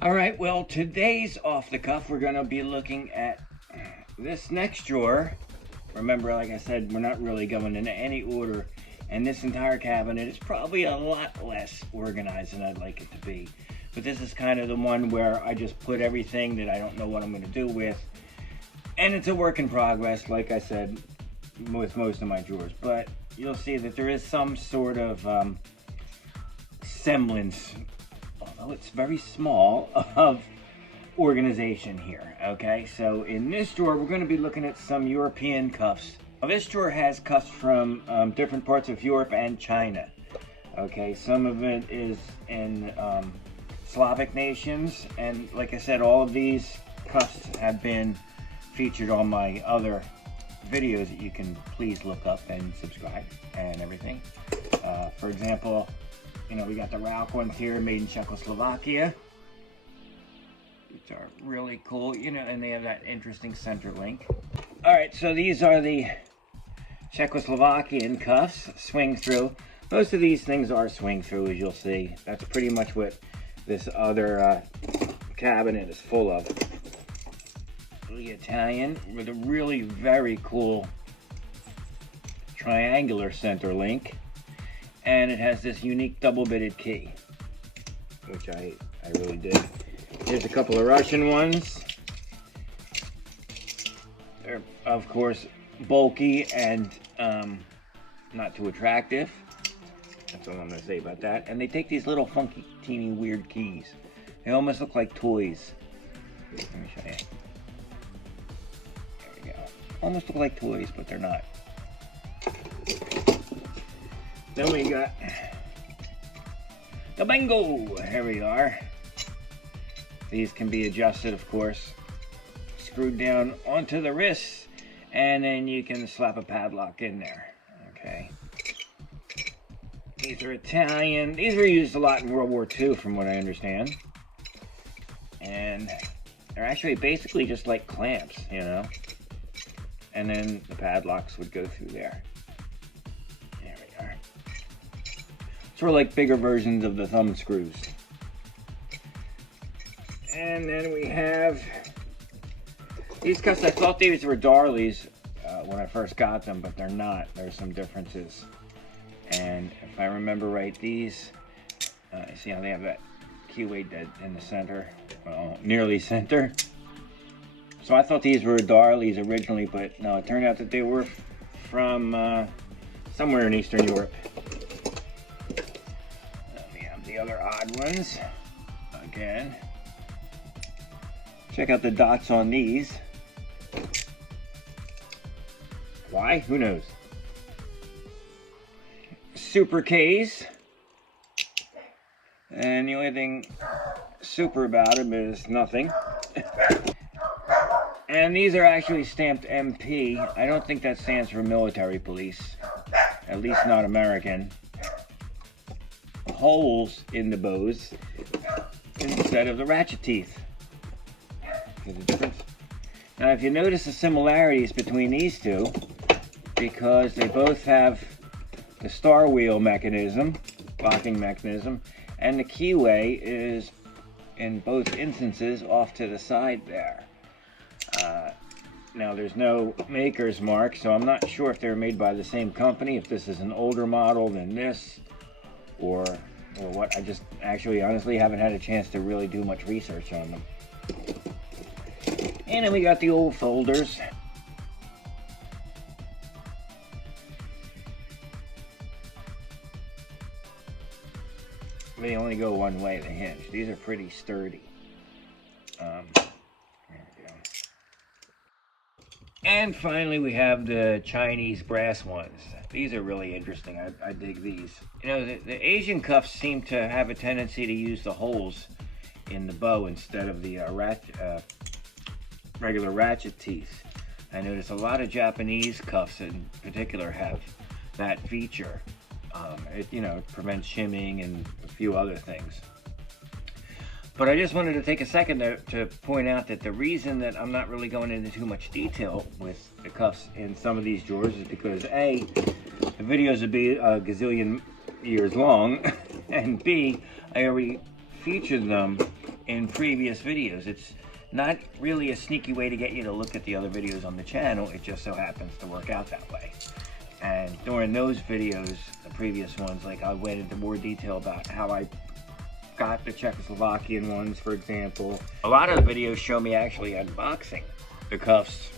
All right, well, today's off the cuff, we're going to be looking at this next drawer. Remember, like I said, we're not really going in any order, and this entire cabinet is probably a lot less organized than I'd like it to be. But this is kind of the one where I just put everything that I don't know what I'm going to do with, and it's a work in progress, like I said, with most of my drawers. But you'll see that there is some sort of semblance, although it's very small, of organization here. Okay, so in this drawer we're going to be looking at some European cuffs. Now, this drawer has cuffs from different parts of Europe and China. Okay, some of it is in Slavic nations, and like I said, all of these cuffs have been featured on my other videos that you can please look up and subscribe and everything. For example, you know, we got the Arioch ones here, made in Czechoslovakia. These are really cool, you know, and they have that interesting center link. All right, so these are the Czechoslovakian cuffs, swing through. Most of these things are swing through, as you'll see. That's pretty much what this other cabinet is full of. The Italian with a really very cool triangular center link. And it has this unique double-bitted key, which I really dig. Here's a couple of Russian ones. They're, of course, bulky and not too attractive. That's all I'm going to say about that. And they take these little funky, teeny, weird keys. They almost look like toys. Let me show you. There we go. Almost look like toys, but they're not. Then we got the bingo. Here we are. These can be adjusted, of course, screwed down onto the wrists, and then you can slap a padlock in there. Okay. These are Italian. These were used a lot in World War II, from what I understand. And they're actually basically just like clamps, you know. And then the padlocks would go through there. There we are. Sort of like bigger versions of the thumb screws. And then we have these cuffs. I thought these were Darleys when I first got them, but they're not. There's some differences. And if I remember right, these, see how they have that keyway dead in the center? Well, nearly center. So I thought these were Darleys originally, but no, it turned out that they were from somewhere in Eastern Europe. We have the other odd ones. Again, check out the dots on these. Why? Who knows? Super K's. And the only thing super about them is nothing. And these are actually stamped MP. I don't think that stands for military police. At least not American. Holes in the bows instead of the ratchet teeth. See the difference? Now, if you notice the similarities between these two, because they both have the star wheel mechanism, locking mechanism, and the keyway is, in both instances, off to the side there. Now, there's no maker's mark, so I'm not sure if they're made by the same company, if this is an older model than this, or what. I just actually honestly haven't had a chance to really do much research on them. And then we got the old folders. They only go one way, the hinge. These are pretty sturdy. There we go. And finally, we have the Chinese brass ones. These are really interesting. I dig these. You know, the Asian cuffs seem to have a tendency to use the holes in the bow instead of the regular ratchet teeth. I notice a lot of Japanese cuffs in particular have that feature. It prevents shimming and a few other things. But I just wanted to take a second to point out that the reason that I'm not really going into too much detail with the cuffs in some of these drawers is because A, the videos would be a gazillion years long, and B, I already featured them in previous videos. It's not really a sneaky way to get you to look at the other videos on the channel, it just so happens to work out that way. And during those videos, the previous ones, like I went into more detail about how I got the Czechoslovakian ones, for example. A lot of the videos show me actually unboxing the cuffs,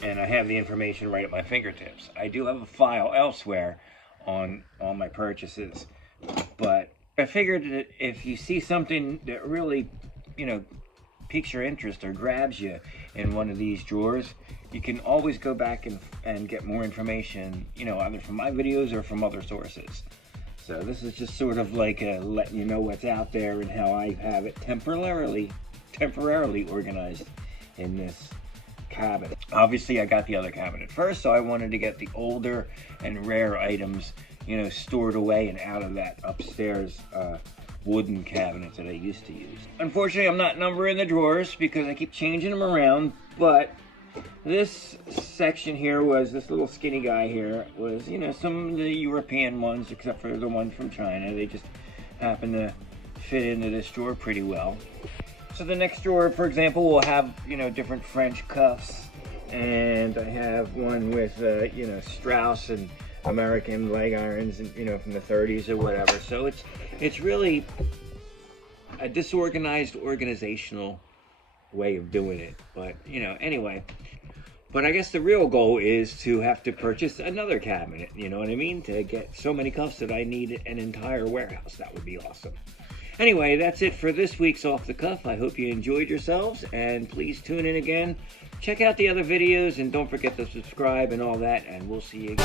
and I have the information right at my fingertips. I do have a file elsewhere on all my purchases, but I figured that if you see something that really, piques your interest or grabs you in one of these drawers, you can always go back and get more information, either from my videos or from other sources. So this is just sort of like letting you know what's out there and how I have it temporarily organized in this cabinet. Obviously I got the other cabinet first, so I wanted to get the older and rare items, stored away and out of that upstairs wooden cabinet that I used to use. Unfortunately, I'm not numbering the drawers because I keep changing them around, but this section here was, this little skinny guy here was, some of the European ones, except for the ones from China. They just happen to fit into this drawer pretty well. So the next drawer, for example, will have, different French cuffs. And I have one with, Strauss and American leg irons, and, from the 30s or whatever. So it's really a disorganized organizational way of doing it, but anyway. But I guess the real goal is to have to purchase another cabinet, you know what I mean, to get so many cuffs that I need an entire warehouse. That would be awesome. Anyway, that's it for this week's Off the Cuff. I hope you enjoyed yourselves, and please tune in again. Check out the other videos, and don't forget to subscribe and all that, and we'll see you again.